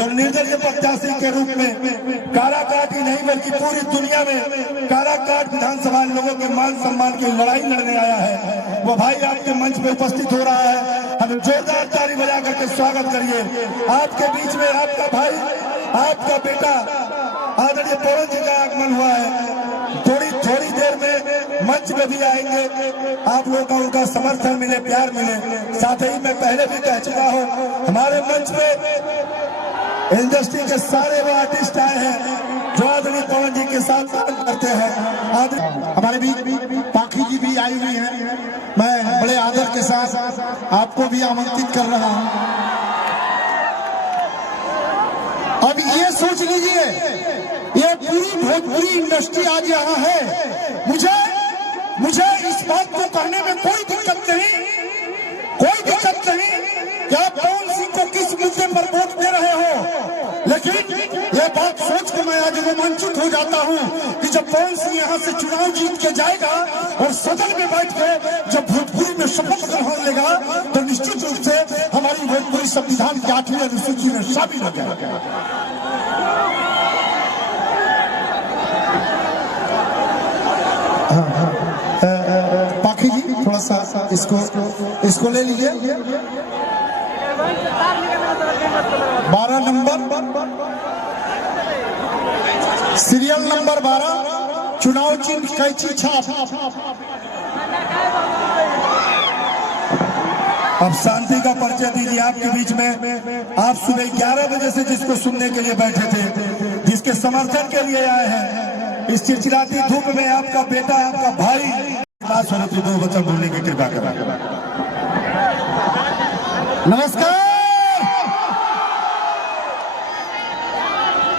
जो निर्दलीय प्रत्याशी के रूप में काराकाट ही नहीं बल्कि पूरी दुनिया में काराकाट विधानसभा लोगों के मान सम्मान की लड़ाई लड़ने आया है, वो भाई आपके मंच पे उपस्थित हो रहा है। हम जोरदार ताली बजा करके स्वागत करिए। आपके बीच में आपका भाई, आपका बेटा आदरणीय पवन जी का आगमन हुआ है। थोड़ी देर में मंच पे भी आएंगे, आप लोगों का उनका समर्थन मिले, प्यार मिले। साथ ही मैं पहले भी कह चुका हूँ, हमारे मंच पे इंडस्ट्री के सारे वो आर्टिस्ट आए हैं जो आदरणीय पवन जी के साथ काम करते हैं। हमारे बीच पाखी जी भी आई हुई हैं। मैं बड़े आदर के साथ आपको भी आमंत्रित कर रहा हूँ। अब ये सोच लीजिए, ये पूरी भोजपुरी इंडस्ट्री आज यहाँ है। मुझे इस बात को कहने में कोई दिक्कत नहीं कि आप पवन सिंह को किस मुद्दे पर वोट दे रहे हो, लेकिन ये बात सोच के मैं आज रोमांचित हो जाता हूँ कि जब पवन सिंह यहाँ से चुनाव जीत के जाएगा और सदन में बैठ के जब भोजपुरी में शपथ ग्रहण लेगा तो निश्चित रूप से हमारी भोजपुरी संविधान की 8वीं अनुसूची में शामिल हो जाएगा। पाखी जी थोड़ा सा इसको ले लीजिए। 12 नंबर, सीरियल नंबर 12, चुनाव चिन्ह कैंची छाप। अब शांति का परिचय दीजिए। आपके बीच में आप सुबह 11 बजे से जिसको सुनने के लिए बैठे थे, जिसके समर्थन के लिए आए हैं, इस चिलचिलाती धूप में आपका बेटा, आपका भाई, बात होने तो 2 वचन बोलने की कृपा करा। नमस्कार।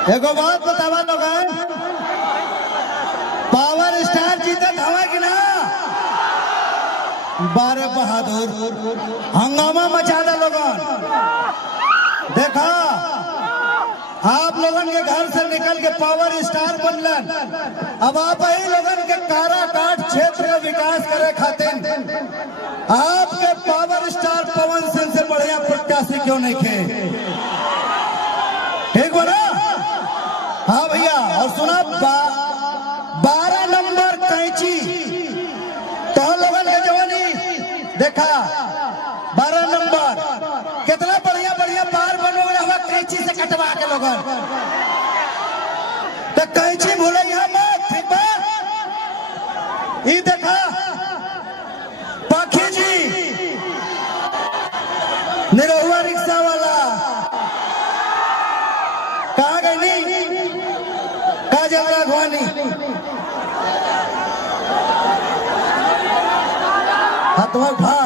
एगो बात बतावा लोग, पावर स्टार जीतत हवा कि ना? 12 बहादुर हंगामा मचा दे लोगन। देखा, आप लोगन के घर से निकल के पावर स्टार बनलन। अब आप ही लोगन के काराकाट क्षेत्र में विकास करे खातिर आपके पावर स्टार पवन सिंह से बढ़िया प्रत्याशी क्यों नहीं थे? ठीक हो ना? हाँ भैया। और सुना, 12 नंबर कैंची तो लोगन के जवानी देखा। 12 नंबर कितना बढ़िया बढ़िया बार बनोगे हवा कैंची से कटवा के लोगन। तो कैंची भूलेगा मत, ठीक बा? ये देखा पाखी जी, निरहुआ रिक्शा वाला कहाँ गई? काजल राघवानी हथवा उठा।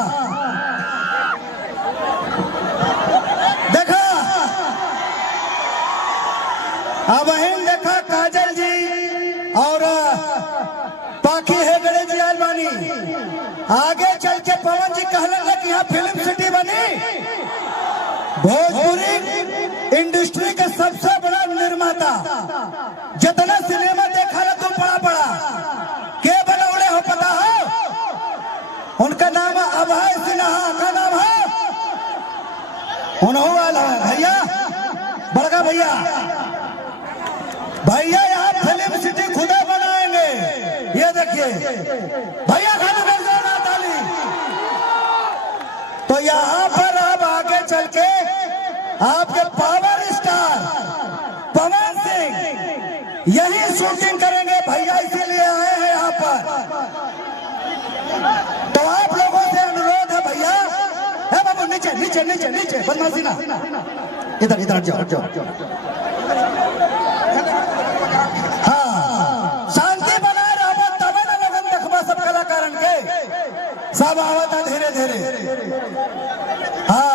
देखा, अब देखा काजल जी और पाखी है गणेश जी आलवानी। आगे चल के पवन जी कहने कि यहाँ फिल्म सिटी बनी। भोजपुरी इंडस्ट्री के सबसे बड़ा निर्माता, जितना सिनेमा देखा ना तुम बड़ा के बनौले हो पता हो? उनका नाम अभय सिन्हा का नाम है। उन्होंने वाला भैया, बड़का भैया यहाँ फिल्म सिटी खुदा बनाएंगे। ये देखिए भैया, खाना ताली। तो यहाँ पर अब आगे चल के आपके पावर स्टार पवन सिंह यही शूटिंग करेंगे भैया, इसीलिए आए हैं यहाँ पर। तो आप लोगों से अनुरोध है भैया, है बाबू, नीचे नीचे नीचे नीचे, बदमाशी ना, इधर जाओ। हाँ, शांति बनाए रहो, तब ना लोगन देखबा सब कलाकारन के सब आवता धीरे धीरे। हाँ,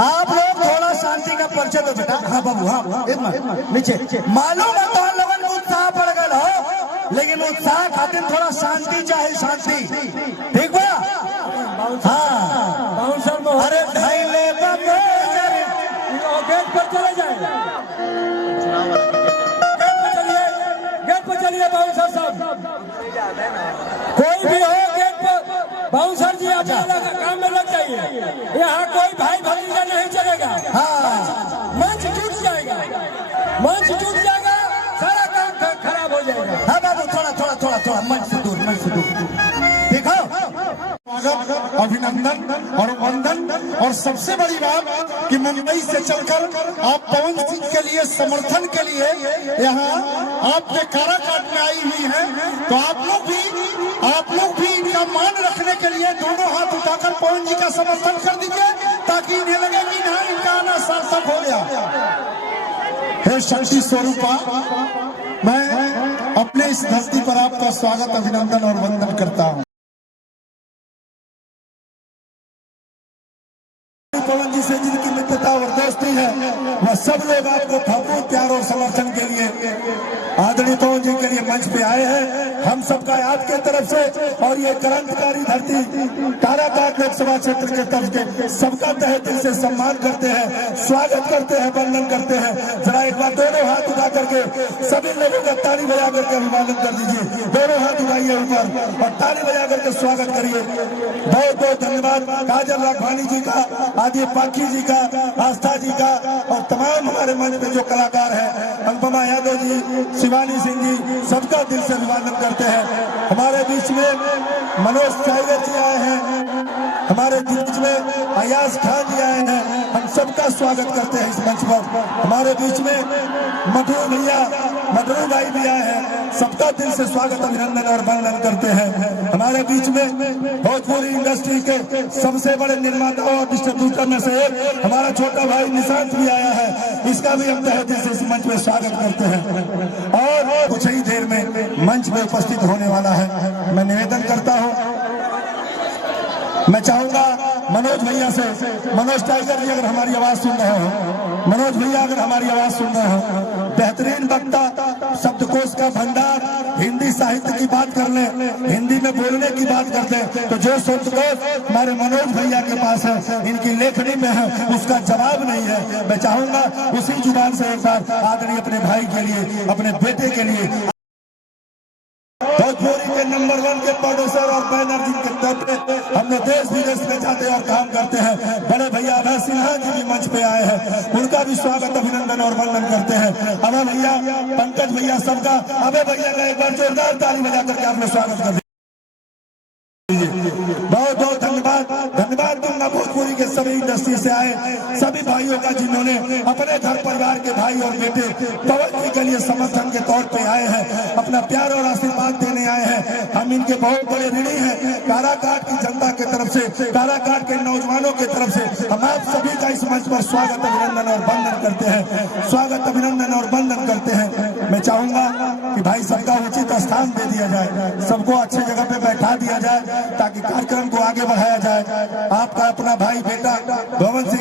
आप लोग थोड़ा शांति का परिचय दो बेटा। हाँ बाबू, हाँ नीचे। मालूम है तो लोगन को उत्साह पड़ गया हो, लेकिन उत्साह खातिर थोड़ा शांति चाहिए, शांति। ठीक बा? हाँ, अरे ढाईले गेट पर चले जाए, गेट पर चलिए बाबू साहब। कोई भी हो गेट पर बाउंसर जी अपना काम में लग जाइए। यहाँ कोई भाई भतीजा नहीं चलेगा। हाँ, मंच टूट जाएगा, मंच टूट जाएगा, सारा काम खराब हो जाएगा। हाँ बाबू, थोड़ा मंच से दूर, मंच से दूर। देखो, स्वागत, अभिनंदन और वंदन। और सबसे बड़ी बात कि मुंबई से चलकर आप पवन सिंह के लिए समर्थन के लिए यहाँ आपके काराकाट में आई हुई है, तो आप लोग भी इनका मान रखने के लिए दोनों हाथ उठाकर पवन जी का समर्थन कर दीजिए, ताकि इन्हें लगे कि इनका आना सार्थक हो गया। हे शक्ति स्वरूपा, मैं अपने इस धरती पर आपका स्वागत, अभिनंदन और वंदन करता हूँ। पवन जी से जिनकी मित्रता और दोस्ती है, वह सब लोग आपको भरपूर प्यार और समर्थन के लिए आदरणीय पवन जी के लिए मंच पे आए हैं। हम सबका आपके तरफ से और ये क्रांतिकारी धरती काराकाट लोकसभा क्षेत्र के तरफ के सबका तहे दिल से सम्मान करते हैं, स्वागत करते हैं, वंदन करते हैं। जरा एक बार दोनों हाथ उठा करके सभी लोगों का ताली बजा करके अभिवादन कर दीजिए। दोनों हाथ उठाइए ऊपर और ताली बजा करके स्वागत करिए। बहुत बहुत धन्यवाद काजल राघवानी जी का, आदि पाखी जी का, आस्था जी का, और तमाम हमारे मंच में जो कलाकार हैं, अनुपमा यादव जी, शिवानी सिंह जी, सबका दिल से अभिवादन करते हैं। हमारे बीच में मनोज टाइगर जी आए हैं, हमारे बीच में अयाज खान जी आए हैं, हम सबका स्वागत करते हैं इस मंच पर। हमारे बीच में मधु भाई भी आए हैं, सबका दिल से स्वागत, अभिनंदन और वंदन करते हैं। हमारे बीच में भोजपुरी इंडस्ट्री के सबसे बड़े निर्माता और डिस्ट्रीब्यूटर में से एक हमारा छोटा भाई निशांत भी आया है, इसका भी हम तहे दिल से इस मंच में स्वागत करते हैं। और कुछ ही देर में मंच में उपस्थित होने वाला है। मैं निवेदन करता हूं, मैं चाहूंगा मनोज भैया से, मनोज टाइगर जी अगर हमारी आवाज सुन रहे हो, मनोज भैया अगर हमारी आवाज सुन रहे हो, बेहतरीन वक्ता, शब्दकोश का भंडार, हिंदी साहित्य की बात कर ले, हिंदी में बोलने की बात करते हैं, तो जो शब्दकोश हमारे मनोज भैया के पास है, इनकी लेखनी में है, उसका जवाब नहीं है। मैं चाहूंगा उसी जुबान से एक बार आदरणीय अपने भाई के लिए, अपने बेटे के लिए, भोजपुरी के नंबर 1 के प्रोड्यूसर और बैनर जी के तौर पे हम लोग देश विदेश में जाते और काम करते हैं, बड़े भैया अभय सिन्हा जी भी मंच पे आए हैं, उनका भी स्वागत, अभिनंदन और वंदन करते हैं। अभय भैया, पंकज भैया, सबका अभय भैया का एक बार जोरदार ताली बजा करके आपने स्वागत कर दिया। बहुत बहुत धन्यवाद दूंगा भोजपुरी के सभी इंडस्ट्री से आए सभी भाइयों का, जिन्होंने अपने घर परिवार के भाई और बेटे पवन जी के लिए समर्थन के तौर पे आए हैं, अपना प्यार और आशीर्वाद देने आए हैं। हम इनके बहुत बड़े ऋणी हैं। काराकाट की जनता के तरफ से, काराकाट के नौजवानों के तरफ से हम आप सभी का इस मंच पर स्वागत, अभिनंदन और वंदन करते हैं, स्वागत, अभिनंदन और वंदन करते हैं। मैं चाहूंगा कि भाई सबका उचित स्थान दे दिया जाए, सबको अच्छी जगह पे बैठा दिया जाए, ताकि कार्यक्रम को आगे बढ़ाया जाए। आपका अपना भाई बेटा पवन सिंह